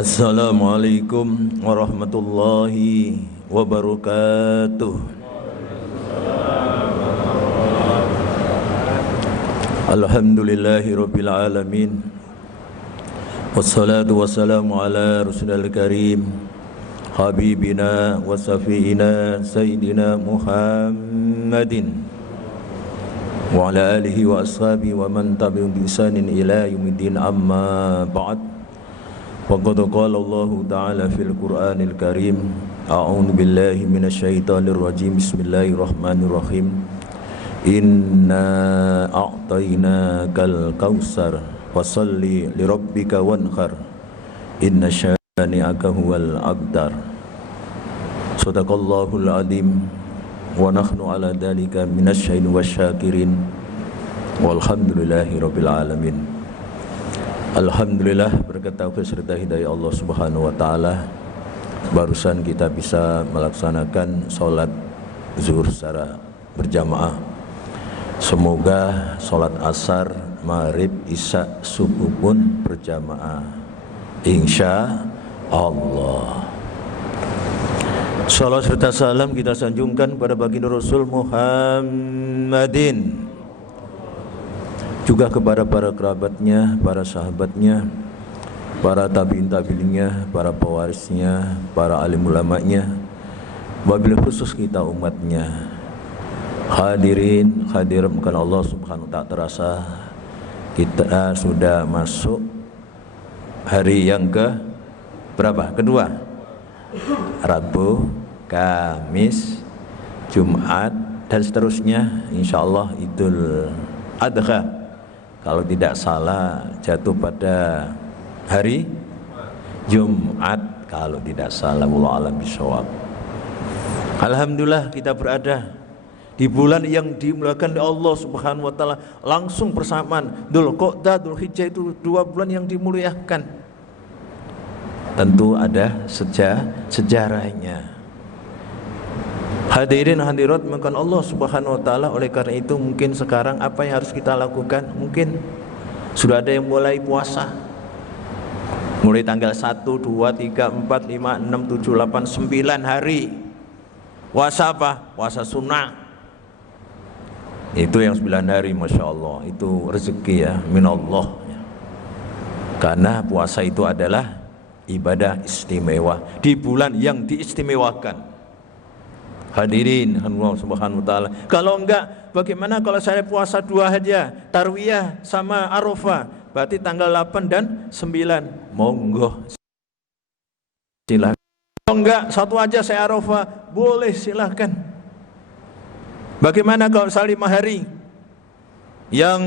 Assalamualaikum warahmatullahi wabarakatuh. Alhamdulillahi rabbil alamin. Wassalatu wassalamu ala rasulil karim habibina wa safiina sayyidina Muhammadin wa ala alihi wa ashabihi wa man tabi'ahum bi ihsanin ila yaumiddin, amma ba'd. Faqad qala Allah ta'ala fil Qur'anil Karim, a'udzu billahi minasyaitonir rajim, bismillahirrahmanirrahim. Inna a'tainakal kautsar fasalli lirabbika wanhar inna syani'aka huwal abtar. Shadaqallahul azim wa nahnu ala dzalika minasyahidin wasyakirin walhamdulillahi rabbil alamin. Alhamdulillah, berkat taufik serta hidayah Allah Subhanahu wa taala, barusan kita bisa melaksanakan salat zuhur secara berjamaah. Semoga salat asar, maghrib, isya, subuh pun berjamaah, insya Allah. Salam serta salam kita sanjungkan pada baginda Rasul Muhammadin, juga kepada para kerabatnya, para sahabatnya, para tabi'in-tabi'innya, para pewarisnya, para alim ulamanya, wabil khusus kita umatnya. Hadirin hadirat bukan Allah Subhanahu wa ta'ala, terasa kita sudah masuk hari yang ke berapa? Kedua. Rabu, Kamis, Jumat dan seterusnya, insyaallah Idul Adha. Kalau tidak salah jatuh pada hari Jumat, kalau tidak salah, wallahu a'lam bishawab. Alhamdulillah kita berada di bulan yang dimuliakan oleh Allah Subhanahu wa taala, langsung bersamaan Dzulqa'dah, Dzulhijjah, itu dua bulan yang dimuliakan. Tentu ada sejarahnya. Hadirin hadirat makan Allah Subhanahu wa taala, oleh karena itu mungkin sekarang apa yang harus kita lakukan? Mungkin sudah ada yang mulai puasa. Mulai tanggal 1, 2, 3, 4, 5, 6, 7, 8, 9 hari. Puasa apa? Puasa sunnah. Itu yang 9 hari, Masya Allah. Itu rezeki ya, minallah. Karena puasa itu adalah ibadah istimewa di bulan yang diistimewakan. Hadirin Allah Subhanahu wa taala. Kalau enggak, bagaimana kalau saya puasa 2 aja, tarwiyah sama Arafah, berarti tanggal 8 dan 9. Monggo, silakan. Kalau enggak, 1 aja saya Arafah, boleh, silakan. Bagaimana kalau saya 5 hari? Yang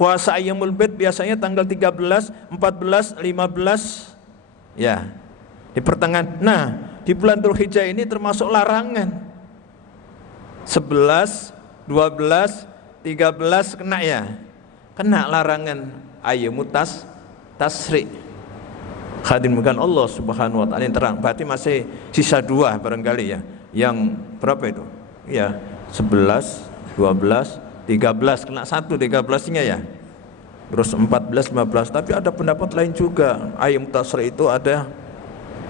puasa Ayyamul Bid biasanya tanggal 13, 14, 15, ya, di pertengahan. Nah, di bulan Dzulhijjah ini termasuk larangan. 11, 12, 13 kena ya. Kena larangan ayyamut tasrik. Hadirin bukan Allah Subhanahu wa taala, yang terang. Berarti masih sisa 2 barangkali ya. Yang berapa itu? Ya, 11, 12, 13 kena 1 13-nya ya. Terus 14, 15. Tapi ada pendapat lain juga. Ayyamut tasrik itu ada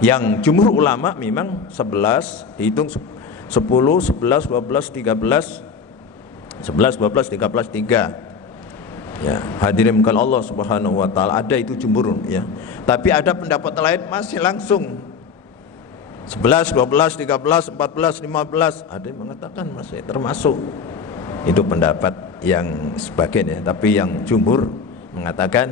yang jumhur ulama memang 11, dihitung 10, 11, 12, 13, 11, 12, 13, 3. Ya, hadirin bukan Allah Subhanahu wa taala, ada itu jumhur ya. Tapi ada pendapat lain masih langsung 11, 12, 13, 14, 15. Ada yang mengatakan masih termasuk. Itu pendapat yang sebagian ya, tapi yang jumhur mengatakan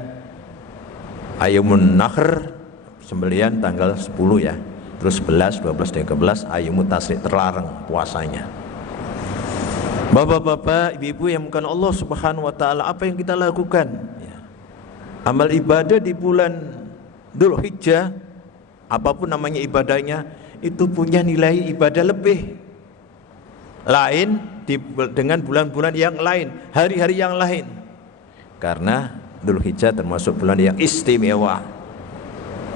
ayyamun nahr, sembelian tanggal 10 ya. Terus 11, 12, 13 ayyamut tasrik, terlarang puasanya. Bapak-bapak, ibu-ibu yang bukan Allah Subhanahu wa taala, apa yang kita lakukan? Ya. Amal ibadah di bulan Dzulhijjah, apapun namanya ibadahnya, itu punya nilai ibadah lebih. Lain dengan bulan-bulan yang lain, hari-hari yang lain. Karena Dzulhijjah termasuk bulan yang istimewa.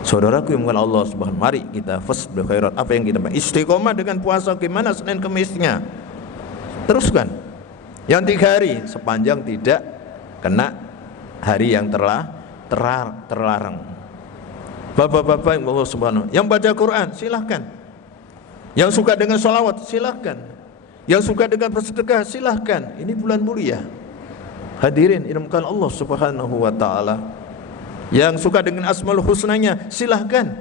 Saudaraku yang bukan Allah Subhanahu, mari kita fasbir khairat. Apa yang kita istiqomah dengan puasa, gimana Senin Kemisnya? Teruskan. Yang 3 hari sepanjang tidak kena hari yang terlarang. Bapak-bapak Allah Subhanahu, yang baca Quran silahkan, yang suka dengan sholawat silahkan, yang suka dengan bersedekah silahkan. Ini bulan mulia, hadirin irhamkan Allah Subhanahu wa ta'ala. Yang suka dengan asmaul husnanya silahkan.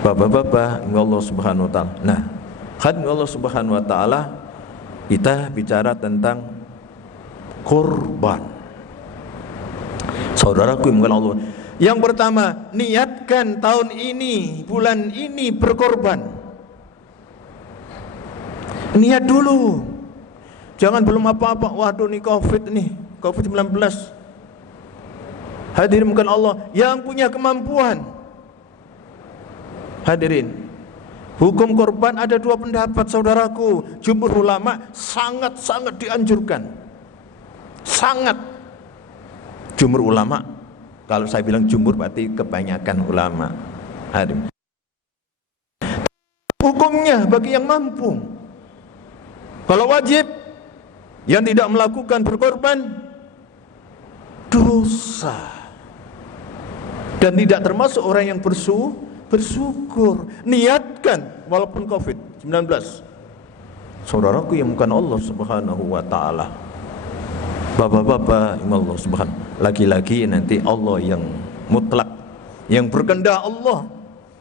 Bapak-bapak Allah Subhanahu wa ta'ala. Nah, hadirin Allah Subhanahu wa ta'ala, kita bicara tentang korban. Saudaraku yang Allah, yang pertama, niatkan tahun ini, bulan ini berkorban. Niat dulu. Jangan belum apa-apa, waduh nih Covid-19. Hadirin bukan Allah yang punya kemampuan. Hadirin, hukum korban ada dua pendapat saudaraku. Jumhur ulama sangat-sangat dianjurkan. Sangat. Jumhur ulama, kalau saya bilang jumhur berarti kebanyakan ulama. Hadirin, hukumnya bagi yang mampu. Kalau wajib, yang tidak melakukan berkorban dosa, dan tidak termasuk orang yang bersyukur. Niatkan walaupun Covid-19. Saudaraku yang bukan Allah Subhanahu wa ta'ala. Bapak-bapak yang Allah Subhanahu, lagi-lagi nanti Allah yang mutlak, yang berkehendak Allah,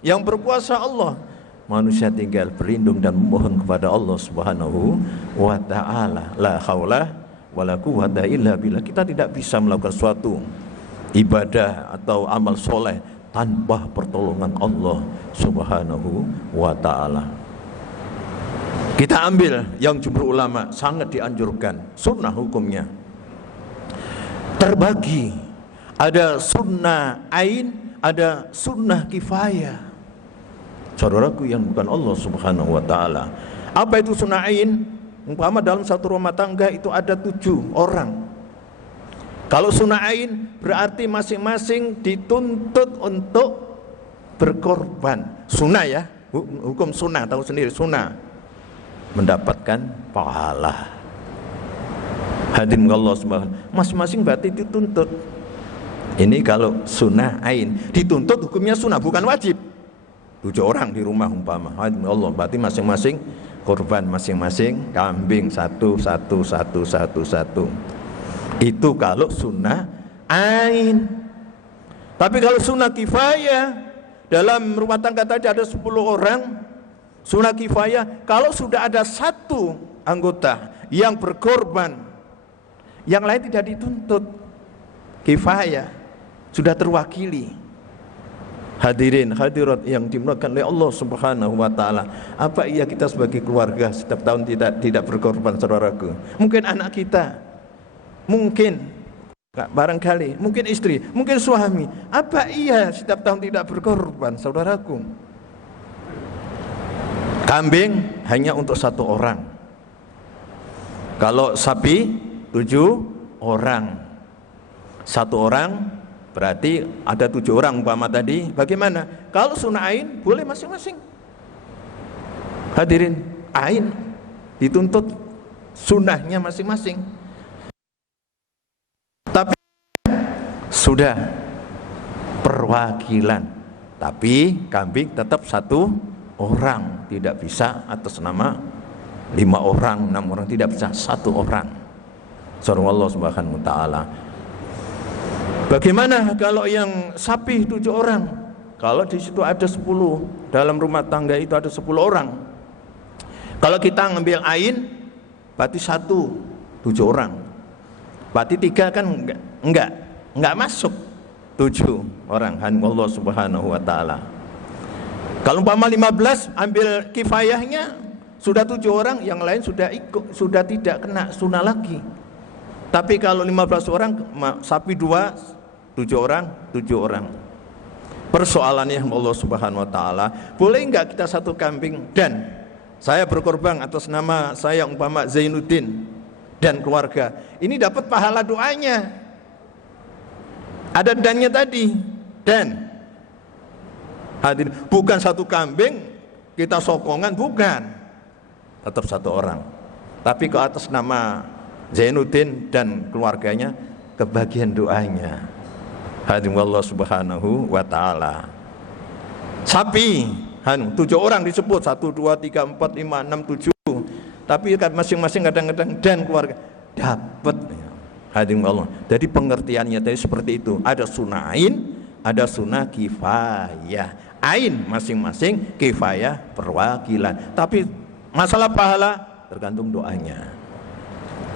yang berkuasa Allah. Manusia tinggal berlindung dan memohon kepada Allah Subhanahu wa ta'ala. La haula wala quwwata illa billah. Kita tidak bisa melakukan suatu ibadah atau amal soleh tanpa pertolongan Allah Subhanahu wa ta'ala. Kita ambil yang jumhur ulama sangat dianjurkan. Sunnah hukumnya terbagi, ada sunnah ain, ada sunnah kifayah. Saudaraku yang bukan Allah Subhanahu wa ta'ala, apa itu sunnah ain? Umpama dalam satu rumah tangga itu ada 7 orang. Kalau sunnah ain berarti masing-masing dituntut untuk berkorban. Sunnah ya, hukum sunnah, tahu sendiri sunnah, mendapatkan pahala. Hadirin Allah Subhanahu, masing-masing berarti dituntut. Ini kalau sunnah ain, dituntut hukumnya sunnah, bukan wajib. 7 orang di rumah umpama, hadirin Allah, berarti masing-masing korban masing-masing kambing satu. Itu kalau sunnah ain. Tapi kalau sunnah kifayah, dalam rumah tangga tadi ada 10 orang, sunnah kifayah, kalau sudah ada 1 anggota yang berkorban, yang lain tidak dituntut, kifayah, sudah terwakili. Hadirin hadirat yang dimuliakan oleh Allah Subhanahu wa ta'ala, apa iya kita sebagai keluarga setiap tahun tidak berkorban, saudaraku? Mungkin anak kita, mungkin barangkali, mungkin istri, mungkin suami, apa iya setiap tahun tidak berkorban, saudaraku? Kambing hanya untuk 1 orang. Kalau sapi 7 orang. 1 orang berarti ada 7 orang umpama tadi. Bagaimana? Kalau sunnah ain boleh masing-masing. Hadirin, ain dituntut sunnahnya masing-masing. Tapi sudah perwakilan. Tapi kambing tetap 1 orang, tidak bisa atas nama 5 orang, 6 orang, tidak bisa 1 orang. Surah Allah Subhanahu wa ta'ala. Bagaimana kalau yang sapi 7 orang? Kalau di situ ada 10, dalam rumah tangga itu ada 10 orang. Kalau kita ngambil ain, berarti 1, 7 orang. Berarti 3 kan enggak masuk 7 orang. Allah Subhanahu wa ta'ala. Kalau umpama 15, ambil kifayahnya, sudah 7 orang, yang lain sudah ikut, sudah tidak kena sunnah lagi. Tapi kalau 15 orang, sapi 2, 7 orang, 7 orang. Persoalannya Allah Subhanahu wa ta'ala, boleh enggak kita 1 kambing dan saya berkorban atas nama saya umpama Zainuddin dan keluarga, ini dapat pahala doanya. Ada dannya tadi, dan hadir, bukan 1 kambing kita sokongan, bukan, tetap 1 orang. Tapi ke atas nama Zainuddin dan keluarganya, kebagian doanya. Hadirin Allah Subhanahu wa taala. Sapi 7 orang disebut, 1 2 3 4 5 6 7. Tapi masing-masing kadang-kadang dan keluarga dapat. Hadirin Allah. Jadi pengertiannya tadi seperti itu. Ada sunnah ain, ada sunnah kifayah. Ain masing-masing, kifayah perwakilan. Tapi masalah pahala tergantung doanya.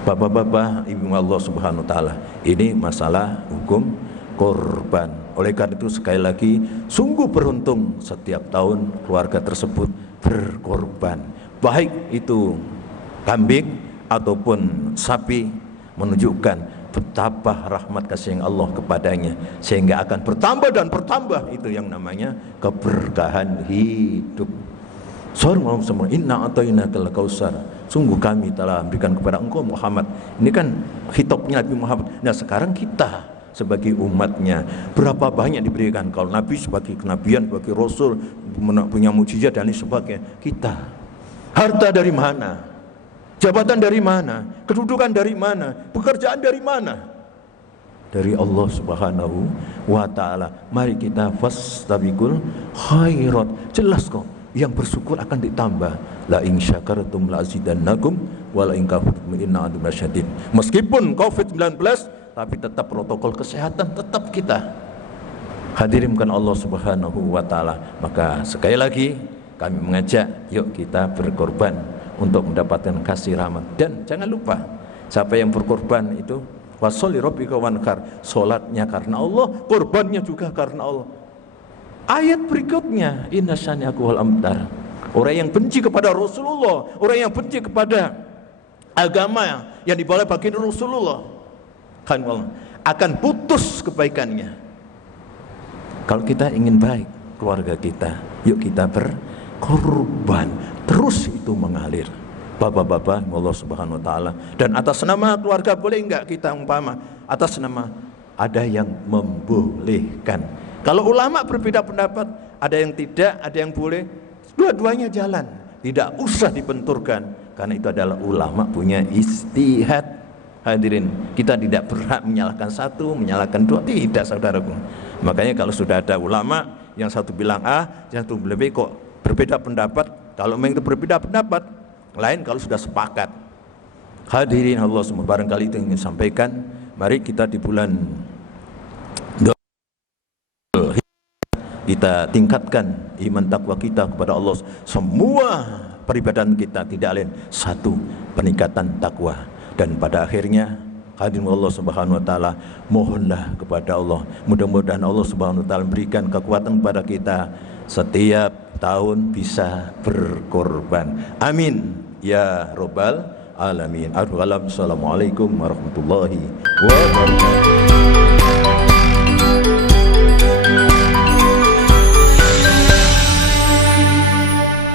Bapak-bapak, ibu Allah Subhanahu wa taala, ini masalah hukum korban. Oleh karena itu sekali lagi, sungguh beruntung setiap tahun keluarga tersebut berkorban, baik itu kambing ataupun sapi, menunjukkan betapa rahmat kasih Allah kepadanya, sehingga akan bertambah dan bertambah. Itu yang namanya keberkahan hidup. Surah semua, inna atainakal kausar, sungguh kami telah berikan kepada engkau Muhammad. Ini kan khitabnya Nabi Muhammad. Nah sekarang kita sebagai umatnya, berapa banyak diberikan. Kalau Nabi sebagai kenabian, sebagai Rasul, punya mujizat dan lain sebagainya. Kita harta dari mana? Jabatan dari mana? Kedudukan dari mana? Pekerjaan dari mana? Dari Allah Subhanahu wa taala. Mari kita fastabiqul khairat. Jelas kok, yang bersyukur akan ditambah. La in syakartum la azidannakum wa la in kafartum inna adzab lasyadid. Meskipun Covid-19, tapi tetap protokol kesehatan tetap kita hadirinkan Allah Subhanahu wa taala. Maka sekali lagi kami mengajak, yuk kita berkorban untuk mendapatkan kasih rahmat. Dan jangan lupa, siapa yang berkorban itu washolli rabbika wanhar, salatnya karena Allah, korbannya juga karena Allah. Ayat berikutnya, inna syani'aka wal abtar. Orang yang benci kepada Rasulullah, orang yang benci kepada agama yang dibawa baginda Rasulullah, kan Allah akan putus kebaikannya. Kalau kita ingin baik keluarga kita, yuk kita berkorban. Terus itu mengalir. Bapak-bapak Allah Subhanahu wa taala. Dan atas nama keluarga boleh enggak kita umpama atas nama, ada yang membolehkan. Kalau ulama berbeda pendapat, ada yang tidak, ada yang boleh, dua-duanya jalan. Tidak usah dibenturkan, karena itu adalah ulama punya ijtihad. Hadirin, kita tidak berhak menyalahkan satu, menyalahkan dua, tidak saudaraku. Makanya kalau sudah ada ulama yang satu bilang A, yang satu lebih kok berbeda pendapat. Kalau memang itu berbeda pendapat, lain kalau sudah sepakat. Hadirin Allah semua, barangkali itu yang ingin sampaikan. Mari kita di bulan kita tingkatkan iman takwa kita kepada Allah. Semua peribadahan kita tidak lain satu, peningkatan takwa. Dan pada akhirnya hadirin Allah Subhanahu wa taala, mohonlah kepada Allah, mudah-mudahan Allah Subhanahu wa taala berikan kekuatan kepada kita setiap tahun bisa berkorban. Amin ya rabbal alamin. Assalamualaikum warahmatullahi wabarakatuh.